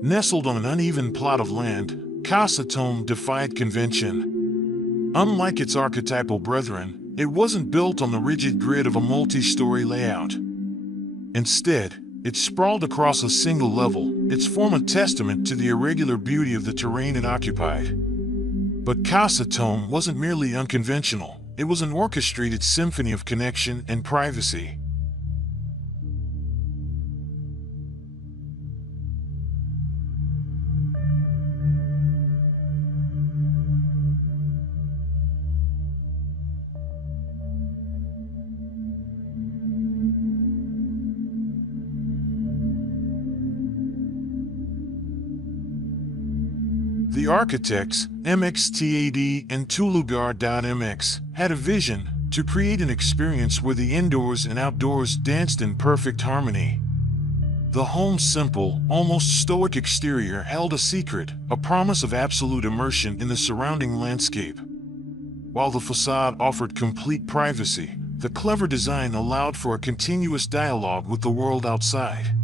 Nestled on an uneven plot of land, Casa TOME defied convention. Unlike its archetypal brethren, it wasn't built on the rigid grid of a multi-story layout. Instead, it sprawled across a single level, its form a testament to the irregular beauty of the terrain it occupied. But Casa TOME wasn't merely unconventional, it was an orchestrated symphony of connection and privacy. The architects, MXTAD and tulugar.mx, had a vision to create an experience where the indoors and outdoors danced in perfect harmony. The home's simple, almost stoic exterior held a secret, a promise of absolute immersion in the surrounding landscape. While the facade offered complete privacy, the clever design allowed for a continuous dialogue with the world outside.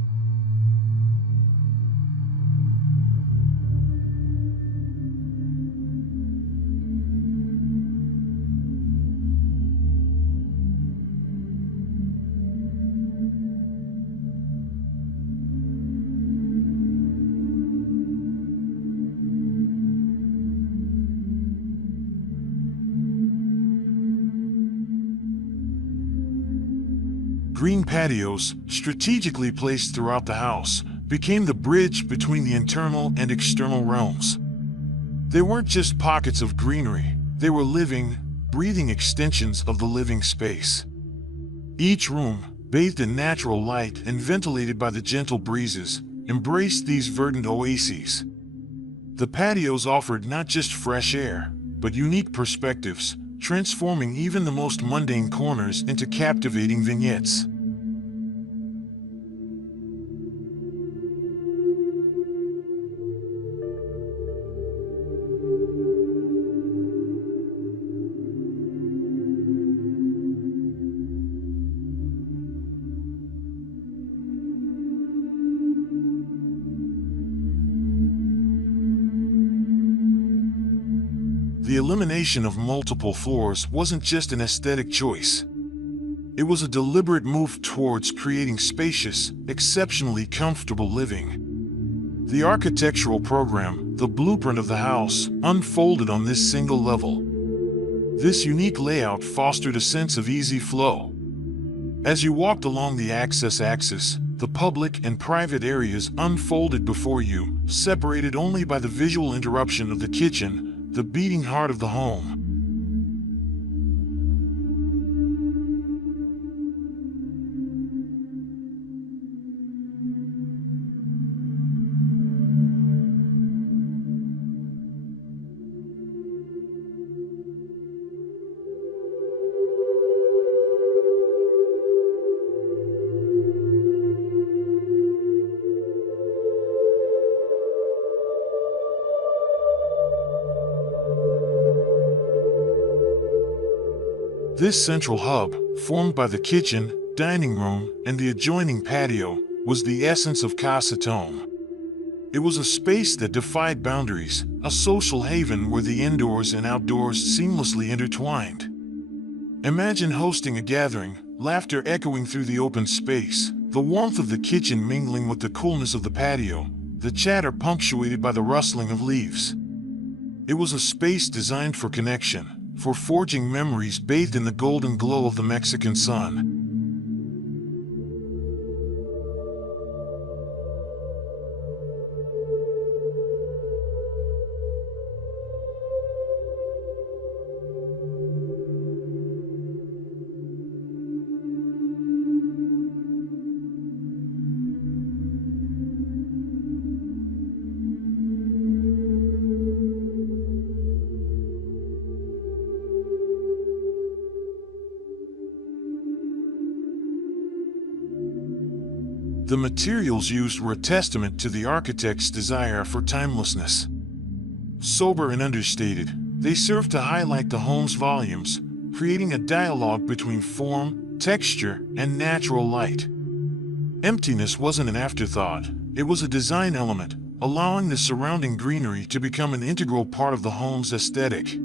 Green patios, strategically placed throughout the house, became the bridge between the internal and external realms. They weren't just pockets of greenery, they were living, breathing extensions of the living space. Each room, bathed in natural light and ventilated by the gentle breezes, embraced these verdant oases. The patios offered not just fresh air, but unique perspectives, transforming even the most mundane corners into captivating vignettes. The elimination of multiple floors wasn't just an aesthetic choice. It was a deliberate move towards creating spacious, exceptionally comfortable living. The architectural program, the blueprint of the house, unfolded on this single level. This unique layout fostered a sense of easy flow. As you walked along the access axis, the public and private areas unfolded before you, separated only by the visual interruption of the kitchen, the beating heart of the home. This central hub, formed by the kitchen, dining room, and the adjoining patio, was the essence of Casa TOME. It was a space that defied boundaries, a social haven where the indoors and outdoors seamlessly intertwined. Imagine hosting a gathering, laughter echoing through the open space, the warmth of the kitchen mingling with the coolness of the patio, the chatter punctuated by the rustling of leaves. It was a space designed for connection, for forging memories bathed in the golden glow of the Mexican sun. The materials used were a testament to the architect's desire for timelessness. Sober and understated, they served to highlight the home's volumes, creating a dialogue between form, texture, and natural light. Emptiness wasn't an afterthought, it was a design element, allowing the surrounding greenery to become an integral part of the home's aesthetic.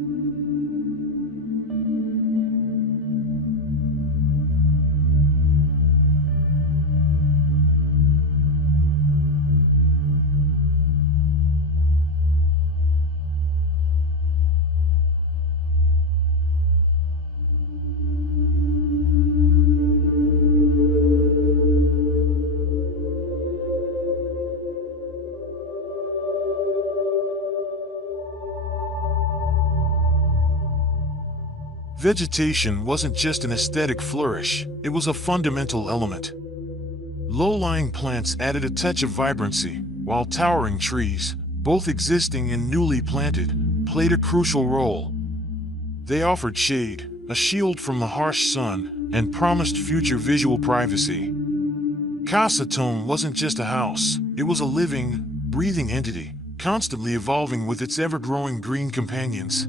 Vegetation wasn't just an aesthetic flourish, it was a fundamental element. Low-lying plants added a touch of vibrancy, while towering trees, both existing and newly planted, played a crucial role. They offered shade, a shield from the harsh sun, and promised future visual privacy. Casa TOME wasn't just a house, it was a living, breathing entity, constantly evolving with its ever-growing green companions.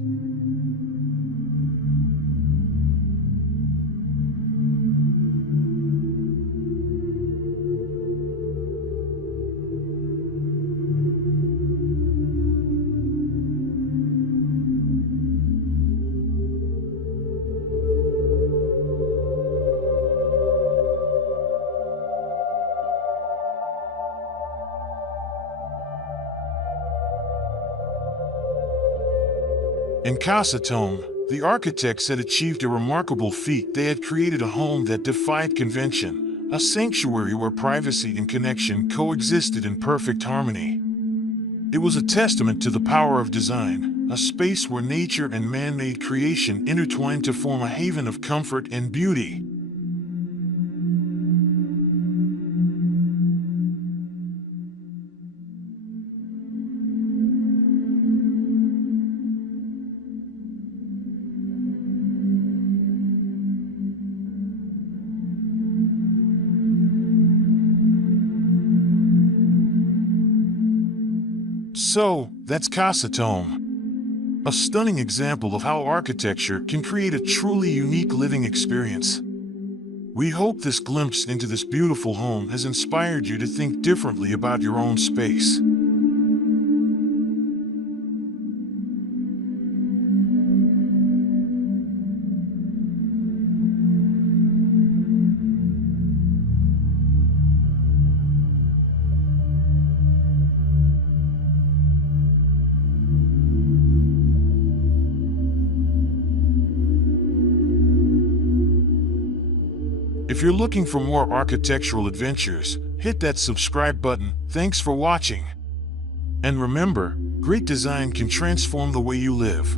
In Casa TOME, the architects had achieved a remarkable feat. They had created a home that defied convention, a sanctuary where privacy and connection coexisted in perfect harmony. It was a testament to the power of design, a space where nature and man-made creation intertwined to form a haven of comfort and beauty. So, that's Casa TOME. A stunning example of how architecture can create a truly unique living experience. We hope this glimpse into this beautiful home has inspired you to think differently about your own space. If you're looking for more architectural adventures, hit that subscribe button. Thanks for watching. And remember, great design can transform the way you live.